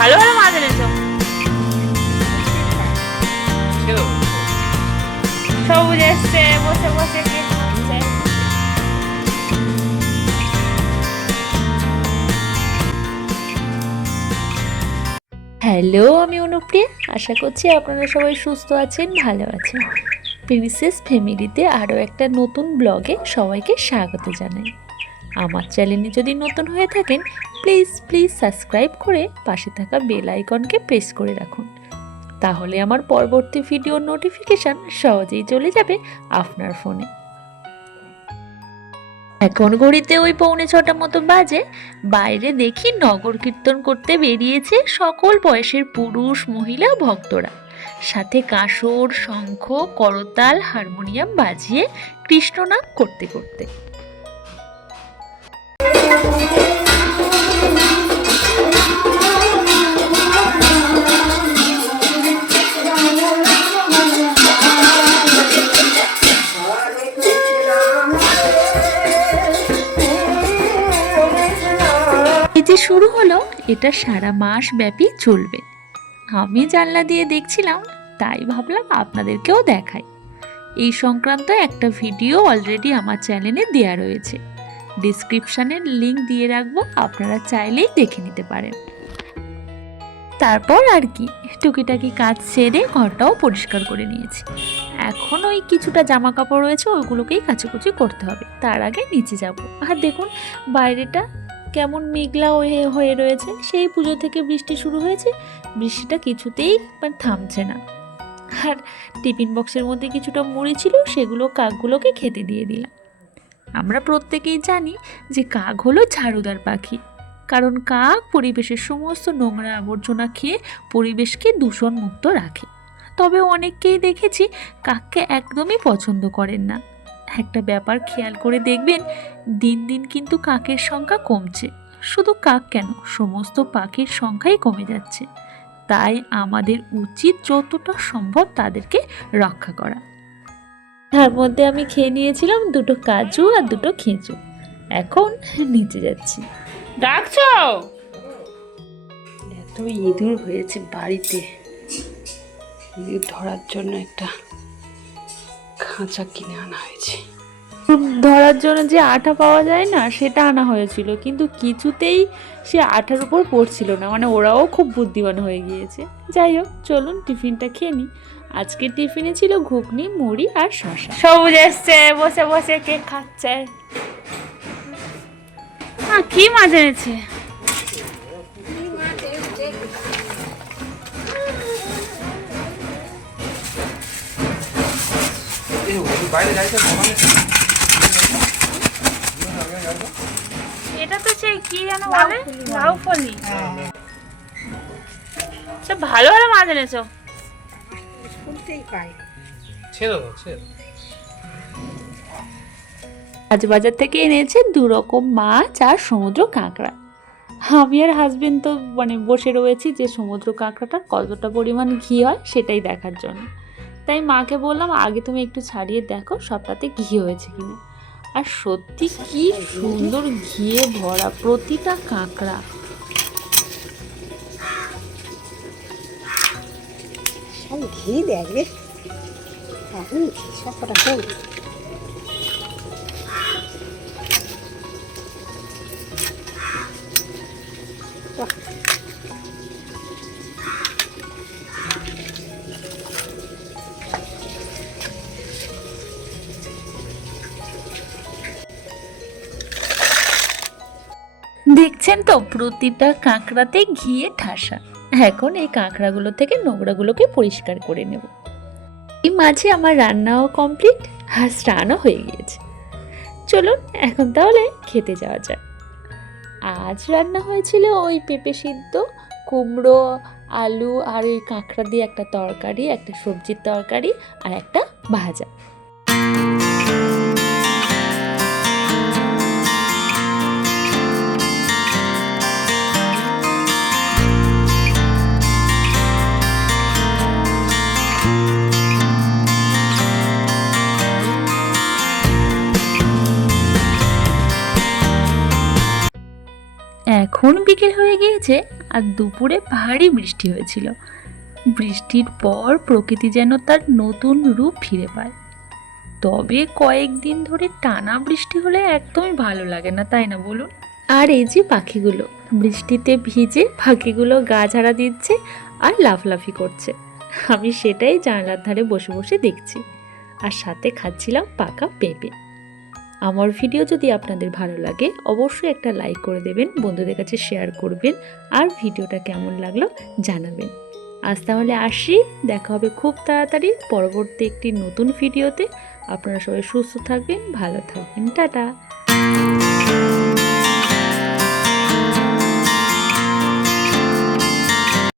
ভালো ভালো মাছ এনেছো। সবুজ এসছে, বসে বসে কে খাচ্ছে। হ্যালো, আমি অনুপ্রিয়া। আশা করছি আপনারা সবাই সুস্থ আছেন, ভালো আছেন। প্রিন্সেস ফ্যামিলিতে আরও একটা নতুন ব্লগে সবাইকে স্বাগত জানাই। আমার চ্যানেলে যদি নতুন হয়ে থাকেন, প্লিজ প্লিজ সাবস্ক্রাইব করে পাশে থাকা বেল আইকনকে প্রেস করে রাখুন। তাহলে আমার পরবর্তী ভিডিওর নোটিফিকেশান সহজেই চলে যাবে আপনার ফোনে। এখন ঘড়িতে ওই 6:45 মতো বাজে। বাইরে দেখি নগর কীর্তন করতে বেরিয়েছে সকল বয়সের পুরুষ মহিলা ভক্তরা, সাথে কাসর, শঙ্খ, করতাল, হারমোনিয়াম বাজিয়ে কৃষ্ণনাম করতে করতে। যে শুরু হলো, এটা সারা মাস ব্যাপী চলবে। আমি জানলা দিয়ে দেখছিলাম, তাই ভাবলাম আপনাদেরকেও দেখাই। এই সংক্রান্ত একটা ভিডিও অলরেডি আমার চ্যানেলে দেয়া রয়েছে, ডিসক্রিপশানের লিংক দিয়ে রাখবো, আপনারা চাইলেই দেখে নিতে পারেন। তারপর আর কি, টুকিটাকি কাজ সেরে ঘরটাও পরিষ্কার করে নিয়েছি। এখন ওই কিছুটা জামা কাপড় রয়েছে, ওইগুলোকেই কাচাকুচি করতে হবে। তার আগে নিচে যাব। আর দেখুন বাইরেটা কেমন মেঘলা হয়ে রয়েছে। সেই পুজো থেকে বৃষ্টি শুরু হয়েছে, বৃষ্টিটা কিছুতেই থামছে না। আর টিফিন বক্সের মধ্যে কিছুটা মুড়ি ছিল, সেগুলো কাকগুলোকে খেতে দিয়ে দিলাম। আমরা প্রত্যেকেই জানি যে কাক হলো ঝাড়ুদার পাখি, কারণ কাক পরিবেশের সমস্ত নোংরা আবর্জনা খেয়ে পরিবেশকে দূষণমুক্ত রাখে। তবে অনেককেই দেখেছি কাককে একদমই পছন্দ করেন না। একটা ব্যাপার খেয়াল করে দেখবেন, দিন দিন কিন্তু কাকের সংখ্যা কমছে। শুধু কাক কেন, সমস্ত পাখির সংখ্যাই কমে যাচ্ছে। তাই আমাদের উচিত যতটা সম্ভব তাদেরকে রক্ষা করা। তার মধ্যে আমি খেয়ে নিয়েছিলাম 2টো কাজু আর 2টো খেজুর। এখন নিচে যাচ্ছি। ডাকছো? এত ইঁদুর হয়েছে বাড়িতে, ইঁদুর ধরার জন্য একটা খাঁচা কিনে আনা হয়েছে। ধরার জন্য যে আঠা পাওয়া যায় না, সেটা আনা হয়েছিল, কিন্তু কিছুতেই সে আঠার উপর পড়ছিল না। ওরাও খুব বুদ্ধিমান হয়ে গিয়েছে। যাই হোক, চলুন টিফিনটা খেয়ে নিই। আজকে টিফিনে ছিল ঘুগনি, মুড়ি আর শসা। সবুজ এসছে, বসে বসে কেক খাচ্ছে। কি মাছ এনেছে? এটা তো সেই কি যেন বলে, লাউফলি। সব ভালো ভালো মাছ এনেছো। আজ বাজার থেকে এনেছে 2 রকম মাছ আর সমুদ্র কাঁকড়া। আমি আর হাজবেন্ড তো বসে রয়েছি যে সমুদ্র কাঁকড়াটার কতটা পরিমাণ ঘি হয় সেটাই দেখার জন্য। তাই মাকে বললাম, আগে তুমি একটু ছাড়িয়ে দেখো সবটাতে ঘি হয়েছে কিনা। আর সত্যি কি সুন্দর ঘিয়ে ভরা প্রতিটা কাঁকড়া। ঘি দেখবে এখন সবটা হোক। দেখছেন তো, প্রতিটা কাঁকড়াতে ঘিয়ে ঠাসা। এখন এই কাঁকড়াগুলো থেকে নোংরাগুলোকে পরিষ্কার করে নেব। এই মাঝে আমার রান্নাও কমপ্লিট আর স্নানও হয়ে গিয়েছে। চলুন এখন তাহলে খেতে যাওয়া যায়। আজ রান্না হয়েছিল ওই পেঁপে সিদ্ধ, কুমড়ো, আলু আর ওই কাঁকড়া দিয়ে একটা তরকারি, একটা সবজির তরকারি আর একটা ভাজা। এখন বিকেল হয়ে গিয়েছে আর দুপুরে ভারী বৃষ্টি হয়েছিল। বৃষ্টির পর প্রকৃতি যেন তার নতুন রূপ ফিরে পায়। তবে কয়েকদিন ধরে টানা বৃষ্টি হলে একদমই ভালো লাগে না, তাই না বলুন? আর এই যে পাখিগুলো বৃষ্টিতে ভিজে পাখিগুলো গা ঝাড়া দিচ্ছে আর লাফলাফি করছে। আমি সেটাই জানলার ধারে বসে বসে দেখছি আর সাথে খাচ্ছিলাম পাকা পেঁপে। আমার ভিডিও যদি আপনাদের ভালো লাগে অবশ্যই একটা লাইক করে দেবেন, বন্ধুদের কাছে শেয়ার করবেন আর ভিডিওটা কেমন লাগলো জানাবেন। আজ তাহলে আসি, দেখা হবে খুব তাড়াতাড়ি পরবর্তী একটি নতুন ভিডিওতে। আপনারা সবাই সুস্থ থাকবেন, ভালো থাকবেন, টাটা।